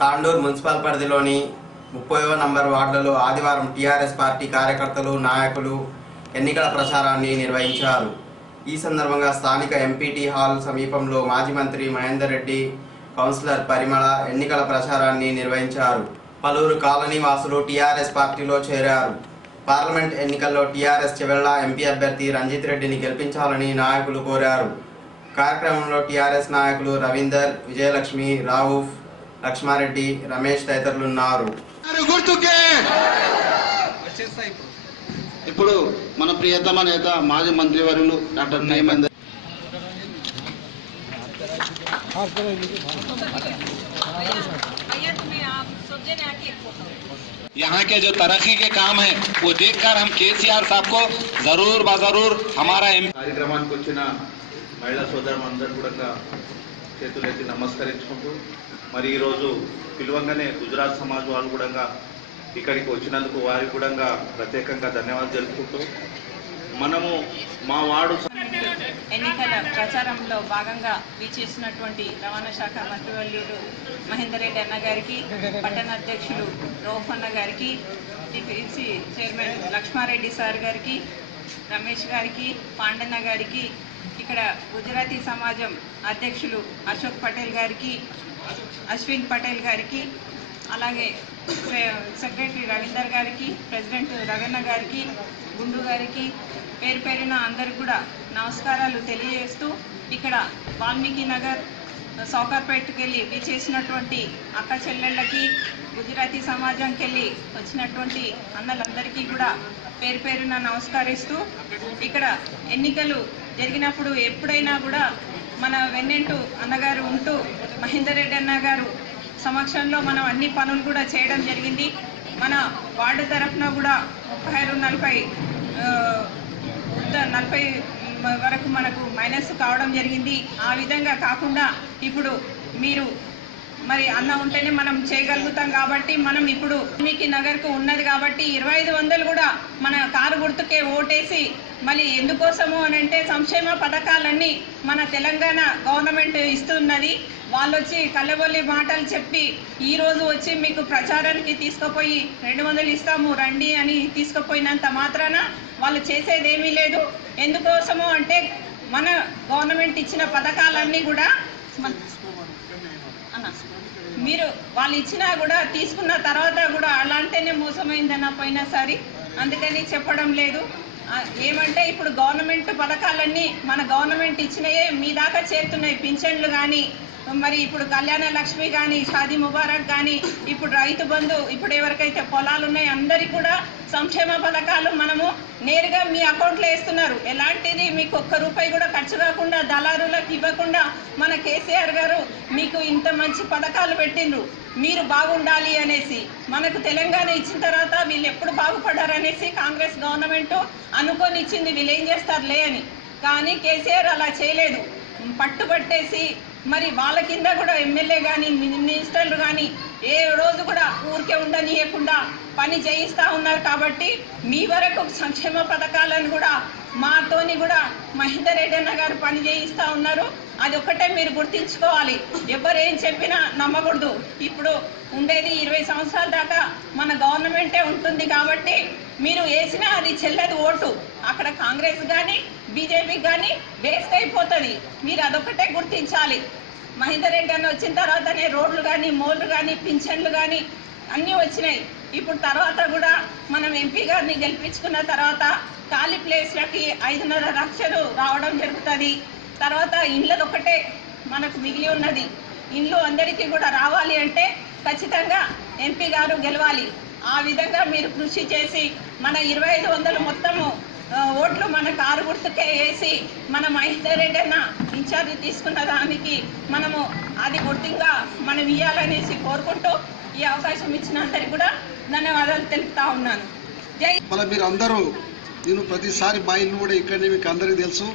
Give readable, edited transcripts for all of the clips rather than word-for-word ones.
Tandur municipal పరిధిలోని 30వ number వార్డులలో ఆదివారం టీఆర్ఎస్ పార్టీ కార్యకర్తలు నాయకులు ఎన్నికల ప్రచారాన్ని నిర్వహించారు. ఈ సందర్భంగా స్థానిక ఎంపీటీ హాల్ సమీపంలో మాజీ మంత్రి మహేందర్ రెడ్డి, కౌన్సిలర్ పరిమళ ఎన్నికల ప్రచారాన్ని నిర్వహించారు. పలువురు కాలనీ వాసులు టీఆర్ఎస్ పార్టీలో చేరారు. పార్లమెంట్ ఎన్నికల్లో టీఆర్ఎస్ చివెళ్ల ఎంపీ అభ్యర్థి రంజిత్ రెడ్డిని గెలిపించాలని నాయకులు కోరారు. కార్యక్రమంలో టీఆర్ఎస్ నాయకులు రవీందర్, విజయలక్ష్మి, రావుఫ్, లక్ష్మారెడ్డి, రమేష్ తదితరులు ఉన్నారు. ఇప్పుడు మన ప్రియతమ నేత మాజీ మంత్రివర్యులు డాక్టర్ మహేందర్ यहाँ के जो तरक्की के काम है वो देखकर हम केसीआर साहब को जरूर बजरूर हमारा కార్యక్రమానికి వచ్చిన మహిళా సోదరులందరూ కూడా చేతులెత్తి నమస్కరించుకుంటూ మరి ఈరోజు పిలువంగానే గుజరాత్ సమాజ్ వాళ్ళు కూడా ఇక్కడికి వచ్చినందుకు వారికి కూడా ప్రత్యేకంగా ధన్యవాదాలు తెలుపుకుంటూ మనము మా వార్డు ఎన్నికల ప్రచారంలో భాగంగా విచ్చేసినటువంటి రవాణా శాఖ మంత్రివర్యులు మహేందర్ రెడ్డి అన్న గారికి, పట్టణ అధ్యక్షులు రౌఫ్ అన్న గారికి, టీపీసీ చైర్మన్ లక్ష్మారెడ్డి సార్ గారికి, రమేష్ గారికి, పాండన్న గారికి, ఇక్కడ గుజరాతీ సమాజం అధ్యక్షులు అశోక్ పటేల్ గారికి, అశ్విన్ పటేల్ గారికి, అలాగే సెక్రటరీ రవీందర్ గారికి, ప్రెసిడెంట్ రవణ గారికి, గుండు గారికి పేరు పేరున అందరికి కూడా నమస్కారాలు తెలియజేస్తూ ఇక్కడ వాల్మీకి నగర్ సౌకర్పేటకి వెళ్ళి విచ్చేసినటువంటి అక్క చెల్లెళ్ళకి, గుజరాతీ సమాజంకి వెళ్ళి వచ్చినటువంటి అన్నలందరికీ కూడా పేరు పేరున నమస్కరిస్తూ ఇక్కడ ఎన్నికలు జరిగినప్పుడు ఎప్పుడైనా కూడా మన వెన్నెంటూ అన్నగారు ఉంటూ మహేందర్ రెడ్డి అన్న గారు సమక్షంలో మనం అన్ని పనులు కూడా చేయడం జరిగింది. మన వార్డు తరఫున కూడా 40 వరకు మనకు మైనస్ కావడం జరిగింది. ఆ విధంగా కాకుండా ఇప్పుడు మీరు మరి అన్న ఉంటేనే మనం చేయగలుగుతాం కాబట్టి మనం ఇప్పుడు మీకు నగర్కు ఉన్నది కాబట్టి 2500 కూడా మన కారు గుర్తుకే ఓటేసి మళ్ళీ ఎందుకోసము అని అంటే సంక్షేమ పథకాలన్నీ మన తెలంగాణ గవర్నమెంట్ ఇస్తున్నది. వాళ్ళు వచ్చి కళ్ళబొల్లి మాటలు చెప్పి ఈరోజు వచ్చి మీకు ప్రచారానికి తీసుకుపోయి 200 ఇస్తాము రండి అని తీసుకుపోయినంత మాత్రాన వాళ్ళు చేసేది ఏమీ లేదు. ఎందుకోసము అంటే మన గవర్నమెంట్ ఇచ్చిన పథకాలన్నీ కూడా మీరు వాళ్ళు ఇచ్చినా కూడా తీసుకున్న తర్వాత కూడా అలాంటినే మోసమైందన్న పోయినసారి, అందుకని చెప్పడం లేదు. ఏమంటే ఇప్పుడు గవర్నమెంట్ పథకాలన్నీ మన గవర్నమెంట్ ఇచ్చినయే మీ దాకా చేరుతున్నాయి. పింఛన్లు కానీ, మరి ఇప్పుడు కళ్యాణ లక్ష్మి కానీ, షాదీ ముబారక్ కానీ, ఇప్పుడు రైతు బంధు, ఇప్పుడు ఎవరికైతే పొలాలు ఉన్నాయో అందరికీ కూడా సంక్షేమ పథకాలు మనము నేరుగా మీ అకౌంట్లో వేస్తున్నారు. ఎలాంటిది మీకు ఒక్క రూపాయి కూడా ఖర్చు కాకుండా దళారులకు ఇవ్వకుండా మన కేసీఆర్ గారు మీకు ఇంత మంచి పథకాలు పెట్టిండ్రు. మీరు బాగుండాలి అనేసి మనకు తెలంగాణ ఇచ్చిన తర్వాత వీళ్ళు ఎప్పుడు బాగుపడ్డారనేసి కాంగ్రెస్ గవర్నమెంట్ అనుకొని ఇచ్చింది, వీళ్ళు ఏం చేస్తారులే అని. కానీ కేసీఆర్ అలా చేయలేదు. పట్టుబట్టేసి మరి వాళ్ళ కింద కూడా ఎమ్మెల్యే కానీ మినిస్టర్లు కానీ ఏ రోజు కూడా ఊరికే ఉండనీయకుండా పని చేయిస్తూ ఉన్నారు. కాబట్టి మీ వరకు సంక్షేమ పథకాలను కూడా మాతోని కూడా మహేందర్ రెడ్డి అన్న గారు పని చేయిస్తూ ఉన్నారు. అది ఒక్కటే మీరు గుర్తించుకోవాలి. ఎవరు ఏం చెప్పినా నమ్మకూడదు. ఇప్పుడు ఉండేది 20 సంవత్సరాల దాకా మన గవర్నమెంటే ఉంటుంది కాబట్టి మీరు వేసినా అది చెల్లదు ఓటు. అక్కడ కాంగ్రెస్ కానీ బీజేపీ కానీ వేస్ట్ అయిపోతుంది. మీరు అదొక్కటే గుర్తించాలి. మహేందర్ రెడ్డి అన్న వచ్చిన తర్వాతనే రోడ్లు కానీ, మోళ్ళు కానీ, పింఛన్లు కానీ అన్నీ వచ్చినాయి. ఇప్పుడు తర్వాత కూడా మనం ఎంపీ గారిని గెలిపించుకున్న తర్వాత ఖాళీ ప్లేస్లకి 5.5 లక్షలు రావడం జరుగుతుంది. తర్వాత ఇళ్ళది ఒకటే మనకు మిగిలి ఉన్నది. ఇల్లు అందరికీ కూడా రావాలి అంటే ఖచ్చితంగా ఎంపీ గారు గెలవాలి. ఆ విధంగా మీరు కృషి చేసి మన 2500 మొత్తము ఓట్లు మన కారు గుర్తుకే వేసి మన మహేందర్ రెడ్డి అన్న ఇన్ఛార్జ్ తీసుకున్న దానికి మనము అది గుర్తింగా మనం ఇవ్వాలనేసి కోరుకుంటూ ఈ అవకాశం ఇచ్చిన అందరికి కూడా ధన్యవాదాలు తెలుపుతా ఉన్నాను. జై. మళ్ళీ మీరు అందరూ నేను ప్రతిసారి మా ఇల్లు కూడా ఇక్కడనే మీకు అందరికీ తెలుసు.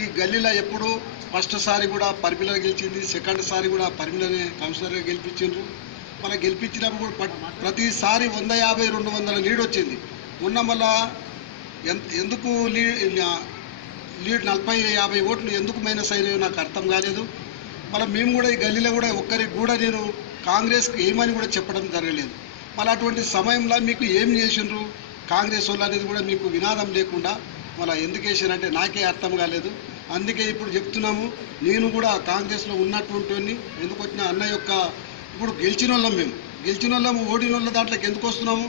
ఈ గల్లీలో ఎప్పుడు ఫస్ట్ సారి కూడా పరిమిళ గెలిచింది, సెకండ్ సారి కూడా పరిమిళనే కౌన్సిలర్గా గెలిపించిండ్రు. మళ్ళీ గెలిపించినప్పుడు కూడా ప్రతిసారి 150-200 లీడ్ వచ్చింది. ఉన్న మళ్ళా ఎందుకు లీడ్ 40-50 ఓట్లు ఎందుకు మైనస్ అయినాయో నాకు అర్థం కాలేదు. మళ్ళీ మేము కూడా ఈ గల్లీలో కూడా ఒక్కరికి కూడా నేను కాంగ్రెస్కి ఏమని కూడా చెప్పడం జరగలేదు. మళ్ళీ అటువంటి సమయంలో మీకు ఏం చేసిండ్రు కాంగ్రెస్ వాళ్ళు అనేది కూడా మీకు వినాదం లేకుండా మళ్ళీ ఎందుకు వేసారంటే నాకే అర్థం కాలేదు. అందుకే ఇప్పుడు చెప్తున్నాము, నేను కూడా కాంగ్రెస్లో ఉన్నటువంటి ఎందుకు వచ్చిన అన్న యొక్క ఇప్పుడు గెలిచిన వాళ్ళం, మేము గెలిచిన వాళ్ళము, ఓడిన వాళ్ళ దాంట్లోకి ఎందుకు వస్తున్నాము?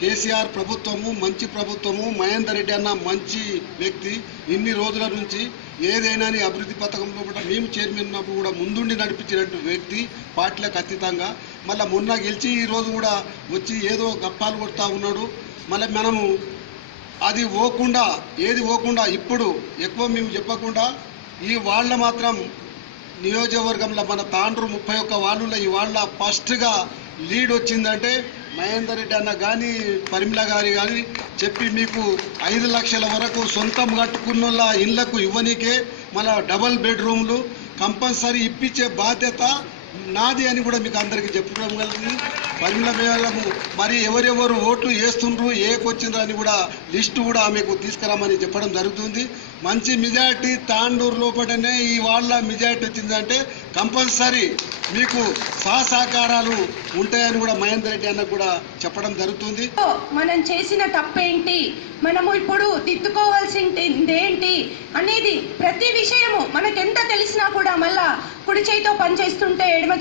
కేసీఆర్ ప్రభుత్వము మంచి ప్రభుత్వము, మహేందర్ రెడ్డి అన్న మంచి వ్యక్తి, ఇన్ని రోజుల నుంచి ఏదైనా అభివృద్ధి పథకంలో కూడా మేము చైర్మన్ ఉన్నప్పుడు కూడా ముందుండి నడిపించినట్టు వ్యక్తి, పార్టీలకు అతీతంగా. మళ్ళీ మొన్న గెలిచి ఈరోజు కూడా వచ్చి ఏదో గప్పాలు కొడతా ఉన్నాడు. మళ్ళీ మనము అది ఓకుండా ఏది ఓకుండా ఇప్పుడు ఎక్కువ మేము చెప్పకుండా ఈ వాళ్ళ మాత్రం నియోజకవర్గంలో మన తాండ్రు 31 వాళ్ళలో ఈ వాళ్ళ ఫస్ట్గా లీడ్ వచ్చిందంటే మహేందర్ రెడ్డి అన్న కానీ పరిమళ గారి కానీ చెప్పి మీకు 5 లక్షల వరకు సొంతం కట్టుకున్న ఇళ్లకు ఇవ్వనీకే మళ్ళీ డబల్ బెడ్రూమ్లు కంపల్సరీ ఇప్పించే బాధ్యత నాది అని కూడా మీకు అందరికీ చెప్పడం కలిగింది. పరిమళ మేళము మరి ఎవరెవరు ఓట్లు వేస్తుండ్రు ఏకొచ్చిండ్రు అని కూడా లిస్టు కూడా ఆమెకు తీసుకురామని చెప్పడం జరుగుతుంది. మంచి మెజార్టీ తాండూరు లోపలనే ఈ వాళ్ళ మెజార్టీ వచ్చిందంటే కంపల్సరీ మీకు సహకారాలు ఉంటాయని కూడా మహేందర్ రెడ్డి అన్న కూడా చెప్పడం జరుగుతుంది. మనం చేసిన తప్పేంటి, మనము ఇప్పుడు దిద్దుకోవాల్సిందేంటి అనేది ప్రతి విషయము మనకెంత తెలిసినా కూడా మళ్ళా కుడి చేయితో పనిచేస్తుంటే ఎడమ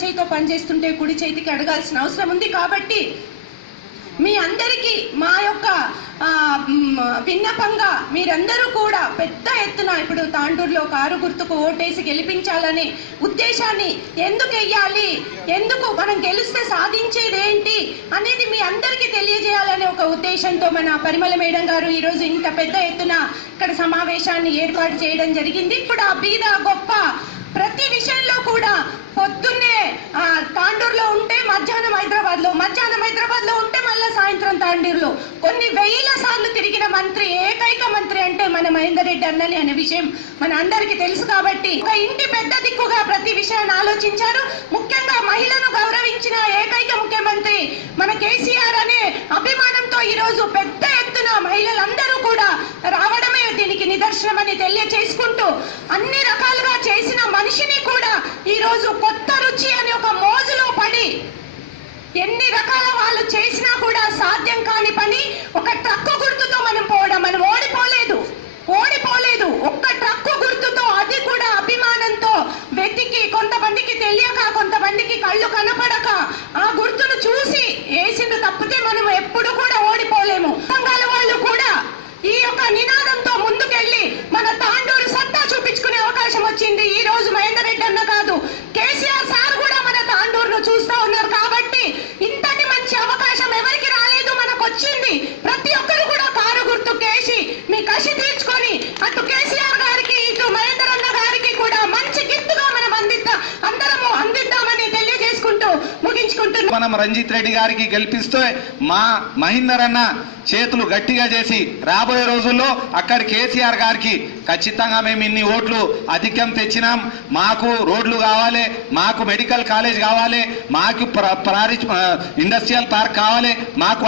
చేయితో పనిచేస్తుంటే కుడి చేతికి అడగాల్సిన అవసరం ఉంది. కాబట్టి మీ అందరికీ మా యొక్క విన్నపంగా మీరందరూ కూడా పెద్ద ఎత్తున ఇప్పుడు తాండూరులో కారు గుర్తుకు ఓటేసి గెలిపించాలనే ఉద్దేశాన్ని, ఎందుకు వెయ్యాలి, ఎందుకు మనం గెలిస్తే సాధించేది ఏంటి అనేది మీ అందరికీ తెలియజేయాలనే ఒక ఉద్దేశంతో మన పరిమళ మేడం గారు ఈరోజు ఇంత పెద్ద ఎత్తున ఇక్కడ సమావేశాన్ని ఏర్పాటు చేయడం జరిగింది. ఇప్పుడు ఆ బీద గొప్ప ప్రతి విషయంలో కూడా పొద్దున్నే తాండూరులో ఉంటే మధ్యాహ్నం హైదరాబాద్ లో ఉంటే మళ్ళీ సాయంత్రం తాండూరులో కొన్ని వేల సార్లు తిరిగిన మంత్రి, ఏకైక మంత్రి అంటే మన మహేందర్ రెడ్డి అన్నని అనే విషయం మన అందరికీ తెలుసు. కాబట్టి ఒక ఇంటి పెద్ద దిక్కుగా ప్రతి విషయాన్ని ఆలోచించారు. ముఖ్యంగా మహిళను గౌరవించిన ఏకైక ముఖ్యమంత్రి మన కేసీఆర్ అనే అభిమానంతో ఈరోజు పెద్ద ఎత్తున మహిళలందరూ కూడా రావడమే దీనికి నిదర్శనమని తెలియచేసుకుంటూ అన్ని రకాలుగా చేసిన మనిషిని కూడా ఈరోజు కొత్త రుచి అని ఒక మోజులో పడి ఎన్ని రకాల వాళ్ళు చేసినా కూడా సాధ్యం కాని పని ఒక ట్రక్కు గుర్తుతో మనం పోవడం. మనం ఓడిపోలేదు. ఒక్క ట్రక్కు గుర్తుతో, అది కూడా అభిమానంతో వెతికి, కొంతమందికి తెలియక, కొంతమందికి కళ్ళు కనపడక ఆ గుర్తును చూసి వేసింది తప్పితే మనం ఎప్పుడు కూడా ఓడిపోలేము. సంఘాల వాళ్ళు కూడా ఈ యొక్క నినాదంతో ముందుకెళ్లి మన తాండూరు సత్తా చూపించుకునే అవకాశం వచ్చింది. ఈ రోజు మహేందర్ రెడ్డి అన్న కాదు, కేసీఆర్ సార్ కూడా మన తాండూరును చూస్తూ ఉన్నారు. కాబట్టి ఇంతటి మంచి అవకాశం ఎవరికి రాలేదు, మనకు వచ్చింది. ప్రతి ఒక్కరు కూడా కారు గుర్తు కేసి మీ కసి తీర్చుకొని అటు కేసీఆర్ గారికి ఇటు మహేందర్ అన్న గారికి కూడా మంచి గిఫ్ట్గా మనం అందరము అందిద్దామని తెలియజేసుకుంటూ ముగించుకుంటున్నాం. మనం రంజిత్ రెడ్డి గారికి గెలిపిస్తే మా మహేందర్ అన్న చేతులు గట్టిగా చేసి రాబోయే రోజుల్లో అక్కడ కేసీఆర్ గారికి ఖచ్చితంగా మేము ఇన్ని ఓట్లు అధికం తెచ్చినాం, మాకు రోడ్లు కావాలి, మాకు మెడికల్ కాలేజ్ కావాలి, మాకు ఇండస్ట్రియల్ పార్క్ కావాలి, మాకు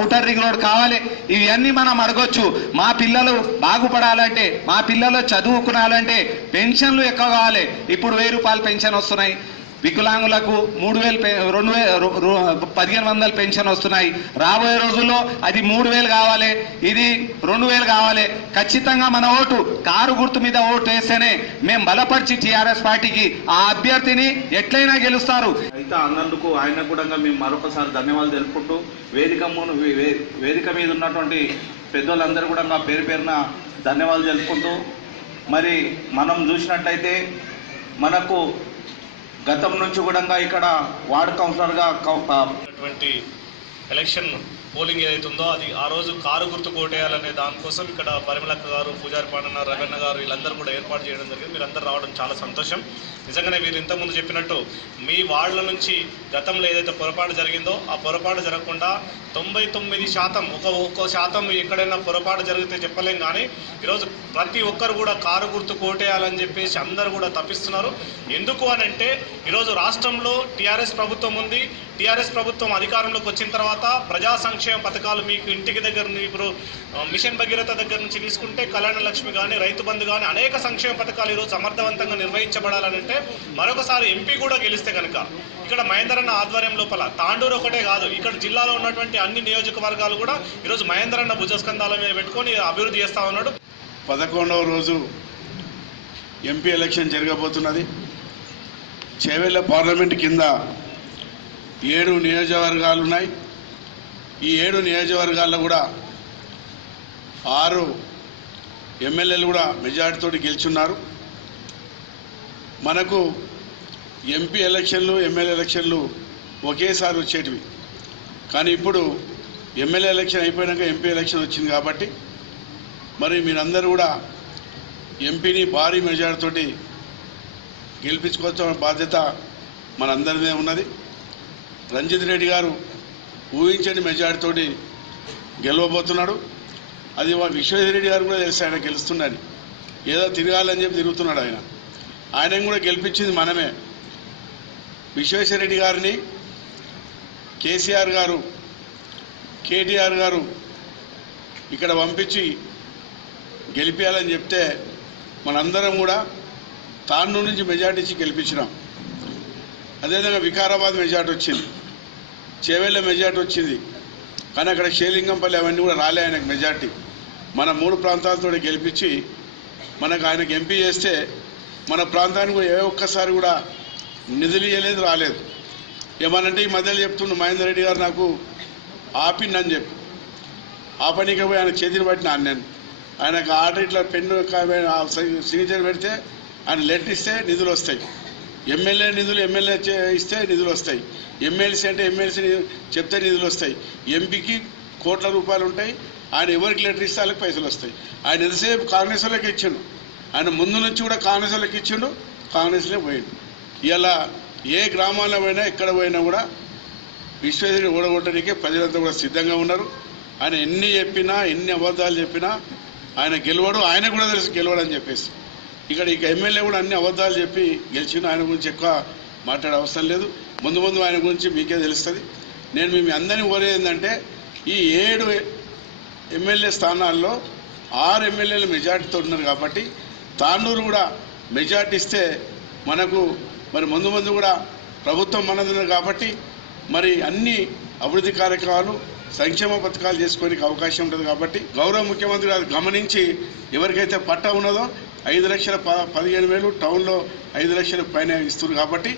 ఔటర్ రింగ్ రోడ్ కావాలి, ఇవన్నీ మనం అడగొచ్చు. మా పిల్లలు బాగుపడాలంటే, మా పిల్లలు చదువుకునాలంటే పెన్షన్లు ఎక్కువ కావాలి. ఇప్పుడు 1000 రూపాయలు పెన్షన్ వస్తున్నాయి, వికలాంగులకు 1500 పెన్షన్ వస్తున్నాయి. రాబోయే రోజుల్లో అది 3000 కావాలి, ఇది 2000 కావాలి. ఖచ్చితంగా మన ఓటు కారు గుర్తు మీద ఓటు వేస్తేనే మేము బలపరిచి టీఆర్ఎస్ పార్టీకి ఆ అభ్యర్థిని ఎట్లయినా గెలుస్తారు. అయితే అన్నందుకు ఆయన కూడా మేము మరొకసారి ధన్యవాదాలు తెలుపుకుంటూ వేదిక మీద ఉన్నటువంటి పెద్దోళ్ళందరూ కూడా నా పేరున ధన్యవాదాలు తెలుపుకుంటూ, మరి మనం చూసినట్టయితే మనకు గతం నుంచి కూడా ఇక్కడ వార్డు కౌన్సిలర్గా ఎలక్షన్ పోలింగ్ ఏదైతుందో అది ఆ రోజు కారు గుర్తు కోటేయాలనే దానికోసం ఇక్కడ పరిమళక్క గారు, పూజారి పాండన్న, రవణ గారు వీళ్ళందరూ కూడా ఏర్పాటు చేయడం జరిగింది. మీరందరూ రావడం చాలా సంతోషం. నిజంగానే వీరు ఇంతకుముందు చెప్పినట్టు మీ వాళ్ళ నుంచి గతంలో ఏదైతే పొరపాటు జరిగిందో ఆ పొరపాటు జరగకుండా 99% ఒక్క శాతం ఎక్కడైనా పొరపాటు జరిగితే చెప్పలేం. కానీ ఈరోజు ప్రతి ఒక్కరు కూడా కారు గుర్తు కోటేయాలని చెప్పేసి అందరూ కూడా తప్పిస్తున్నారు. ఎందుకు అనంటే ఈరోజు రాష్ట్రంలో టీఆర్ఎస్ ప్రభుత్వం ఉంది. టీఆర్ఎస్ ప్రభుత్వం అధికారంలోకి వచ్చిన తర్వాత ప్రజా సంక్షేమ సంక్షేమ పథకాలు మీకు ఇంటికి దగ్గర ఇప్పుడు మిషన్ భగీరథ దగ్గర నుంచి తీసుకుంటే కళ్యాణ లక్ష్మి కానీ రైతు బంధు కానీ అనేక సంక్షేమ పథకాలు ఈరోజు సమర్థవంతంగా నిర్వహించబడాలంటే మరొకసారి ఎంపీ కూడా గెలిస్తే కనుక ఇక్కడ మహేందరన్న ఆధ్వర్యం లోపల తాండూరు ఒకటే కాదు, ఇక్కడ జిల్లాలో ఉన్నటువంటి అన్ని నియోజకవర్గాలు కూడా ఈరోజు మహేందరన్న భుజస్కంధాల మీద పెట్టుకొని అభివృద్ధి చేస్తా ఉన్నాడు. 11వ రోజు ఎంపీ ఎలక్షన్ జరగబోతున్నది. చేవెళ్ళ పార్లమెంట్ కింద 7 నియోజకవర్గాలు ఉన్నాయి. ఈ 7 నియోజకవర్గాల్లో కూడా 6 ఎమ్మెల్యేలు కూడా మెజార్టీతోటి గెలుచున్నారు. మనకు ఎంపీ ఎలక్షన్లు ఎమ్మెల్యే ఎలక్షన్లు ఒకేసారి వచ్చేటివి, కానీ ఇప్పుడు ఎమ్మెల్యే ఎలక్షన్ అయిపోయాక ఎంపీ ఎలక్షన్ వచ్చింది కాబట్టి మరి మీరందరూ కూడా ఎంపీని భారీ మెజార్టీతోటి గెలిపించుకోవాల్సిన బాధ్యత మనందరిదే ఉన్నది. రంజిత్ రెడ్డి గారు ఊహించని మెజార్టీతోటి గెలవబోతున్నాడు. అది విశ్వేశ్వరరెడ్డి గారు కూడా తెలుసు ఆయన గెలుస్తున్నాడని, ఏదో తిరగాలని చెప్పి తిరుగుతున్నాడు ఆయన. ఆయనను కూడా గెలిపించింది మనమే. విశ్వేశ్వరరెడ్డి గారిని కేసీఆర్ గారు కేటీఆర్ గారు ఇక్కడ పంపించి గెలిపించాలని చెప్తే మనందరం కూడా తాండూరు నుంచి మెజార్టీ ఇచ్చి గెలిపించినాం. అదేవిధంగా వికారాబాద్ మెజార్టీ వచ్చింది, చేవెళ్ళ మెజార్టీ వచ్చింది, కానీ అక్కడ షేలింగంపల్లి అవన్నీ కూడా రాలే ఆయనకు మెజార్టీ. మన 3 ప్రాంతాలతో గెలిపించి మనకు ఆయనకు ఎంపీ చేస్తే మన ప్రాంతానికి ఏ ఒక్కసారి కూడా నిధులు ఇవ్వలేదు, రాలేదు. ఏమనంటే ఈ మధ్యలో చెప్తుండు మహేందర్ రెడ్డి గారు నాకు ఆపిండని చెప్పి ఆపనీకి పోయి ఆయన చేతిని పట్టిన నేను ఆయనకు ఆర్డర్ ఇట్లా పెన్ను సిగ్నేచర్ పెడితే ఆయన లెటర్ ఇస్తే నిధులు వస్తాయి. ఎమ్మెల్యే నిధులు ఎమ్మెల్యే ఇస్తే నిధులు వస్తాయి. ఎమ్మెల్సీ అంటే ఎమ్మెల్సీ చెప్తే నిధులు వస్తాయి. ఎంపీకి కోట్ల రూపాయలు ఉంటాయి. ఆయన ఎవరికి లెటర్ ఇస్తే వాళ్ళకి పైసలు వస్తాయి. ఆయన ఎంతసేపు కాంగ్రెస్ వాళ్ళకి ఇచ్చిండు, ఆయన ముందు నుంచి కూడా కాంగ్రెస్ వాళ్ళకి ఇచ్చిండు, కాంగ్రెస్లో పోయిండు. ఇలా ఏ గ్రామాల్లో పోయినా ఎక్కడ పోయినా కూడా విశ్వేశ్వరుని ఓడగొట్టడానికి ప్రజలంతా కూడా సిద్ధంగా ఉన్నారు. ఆయన ఎన్ని చెప్పినా ఎన్ని అబద్ధాలు చెప్పినా ఆయన గెలవడు, ఆయన కూడా తెలుసు గెలవడు అని చెప్పేసి. ఇక ఎమ్మెల్యే కూడా అన్ని అబద్ధాలు చెప్పి గెలిచిన ఆయన గురించి ఎక్కువ మాట్లాడే అవసరం లేదు. ముందు ముందు ఆయన గురించి మీకే తెలుస్తుంది. నేను మీ అందరినీ కోరేది ఏంటంటే ఈ 7 ఎమ్మెల్యే స్థానాల్లో 6 ఎమ్మెల్యేలు మెజార్టీతో ఉన్నారు కాబట్టి తాండూరు కూడా మెజార్టీ ఇస్తే మనకు మరి ముందు ముందు కూడా ప్రభుత్వం మనది కాబట్టి మరి అన్ని అభివృద్ధి కార్యక్రమాలు సంక్షేమ పథకాలు చేసుకోవడానికి అవకాశం ఉంటుంది. కాబట్టి గౌరవ ముఖ్యమంత్రి గారు గమనించి ఎవరికైతే పట్టా ఉన్నదో 5,15,000 టౌన్లో 5 లక్షల పైన ఇస్తున్నారు కాబట్టి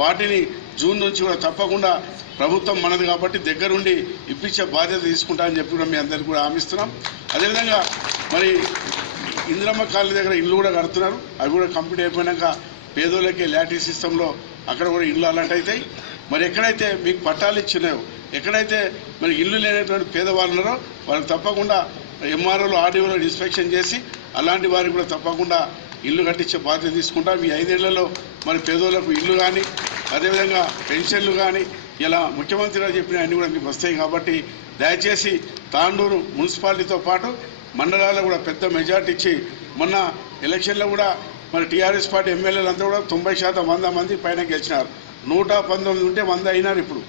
వాటిని జూన్ నుంచి కూడా తప్పకుండా ప్రభుత్వం మనది కాబట్టి దగ్గరుండి ఇప్పించే బాధ్యత తీసుకుంటా అని చెప్పి కూడా మీ అందరికీ కూడా హామీస్తున్నాం. అదేవిధంగా మరి ఇందిరమ్మ కాలనీ దగ్గర ఇల్లు కూడా కడుతున్నారు. అవి కూడా కంప్లీట్ అయిపోయినాక పేదోళ్ళకి లాటరీ సిస్టంలో అక్కడ కూడా ఇల్లు అలాంటి అవుతాయి. మరి ఎక్కడైతే మీకు పట్టాలు ఇచ్చినాయో, ఎక్కడైతే మరి ఇల్లు లేనటువంటి పేదవాళ్ళు ఉన్నారో వాళ్ళకి తప్పకుండా ఎంఆర్ఓలు ఆర్డీఓలు ఇన్స్పెక్షన్ చేసి అలాంటి వారికి కూడా తప్పకుండా ఇల్లు కట్టించే బాధ్యత తీసుకుంటాం. ఈ 5 ఏళ్లలో మరి పేదోళ్లకు ఇల్లు కానీ అదేవిధంగా పెన్షన్లు కానీ ఇలా ముఖ్యమంత్రి గారు చెప్పిన అన్నీ కూడా మీకు వస్తాయి. కాబట్టి దయచేసి తాండూరు మున్సిపాలిటీతో పాటు మండలాల్లో కూడా పెద్ద మెజార్టీ ఇచ్చి మొన్న ఎలక్షన్లో కూడా మరి టీఆర్ఎస్ పార్టీ ఎమ్మెల్యేలు అంతా కూడా 90% 100 మంది పైన గెలిచినారు. 119 ఉంటే 100 అయినారు. ఇప్పుడు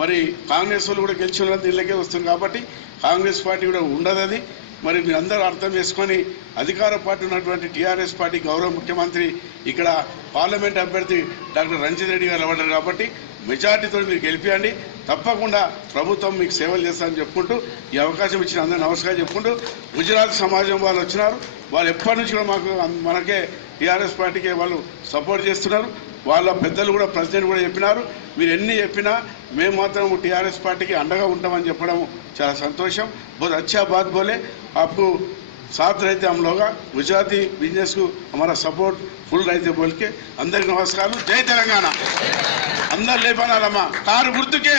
మరి కాంగ్రెస్ వాళ్ళు కూడా గెలిచిన వాళ్ళంతా ఇళ్ళకే వస్తుంది కాబట్టి కాంగ్రెస్ పార్టీ కూడా ఉండదు. అది మరి మీరందరూ అర్థం చేసుకొని అధికార పార్టీ ఉన్నటువంటి టీఆర్ఎస్ పార్టీ గౌరవ ముఖ్యమంత్రి ఇక్కడ పార్లమెంట్ అభ్యర్థి డాక్టర్ రంజిత్ రెడ్డి గారు అవ్వడారు కాబట్టి మెజార్టీతో మీరు గెలిపియండి. తప్పకుండా ప్రభుత్వం మీకు సేవలు చేస్తారని చెప్పుకుంటూ ఈ అవకాశం ఇచ్చిన అందరూ నమస్కారం చెప్పుకుంటూ గుజరాత్ సమాజం వాళ్ళు వచ్చినారు. వాళ్ళు ఎప్పటి నుంచి కూడా మనకే టీఆర్ఎస్ పార్టీకి వాళ్ళు సపోర్ట్ చేస్తున్నారు. వాళ్ళ పెద్దలు కూడా ప్రెసిడెంట్ కూడా చెప్పినారు, మీరు ఎన్ని చెప్పినా మేము మాత్రం టీఆర్ఎస్ పార్టీకి అండగా ఉంటామని చెప్పడం చాలా సంతోషం. बहुत अच्छा बात बोले, आपको साथ रहते हम लोग गुजराती बिजनेस को हमारा सपोर्ट फुल रहते बोल के अंदर नमस्कार. जय तेलंगाना. अंदर ले पाना काరు గుర్తుకే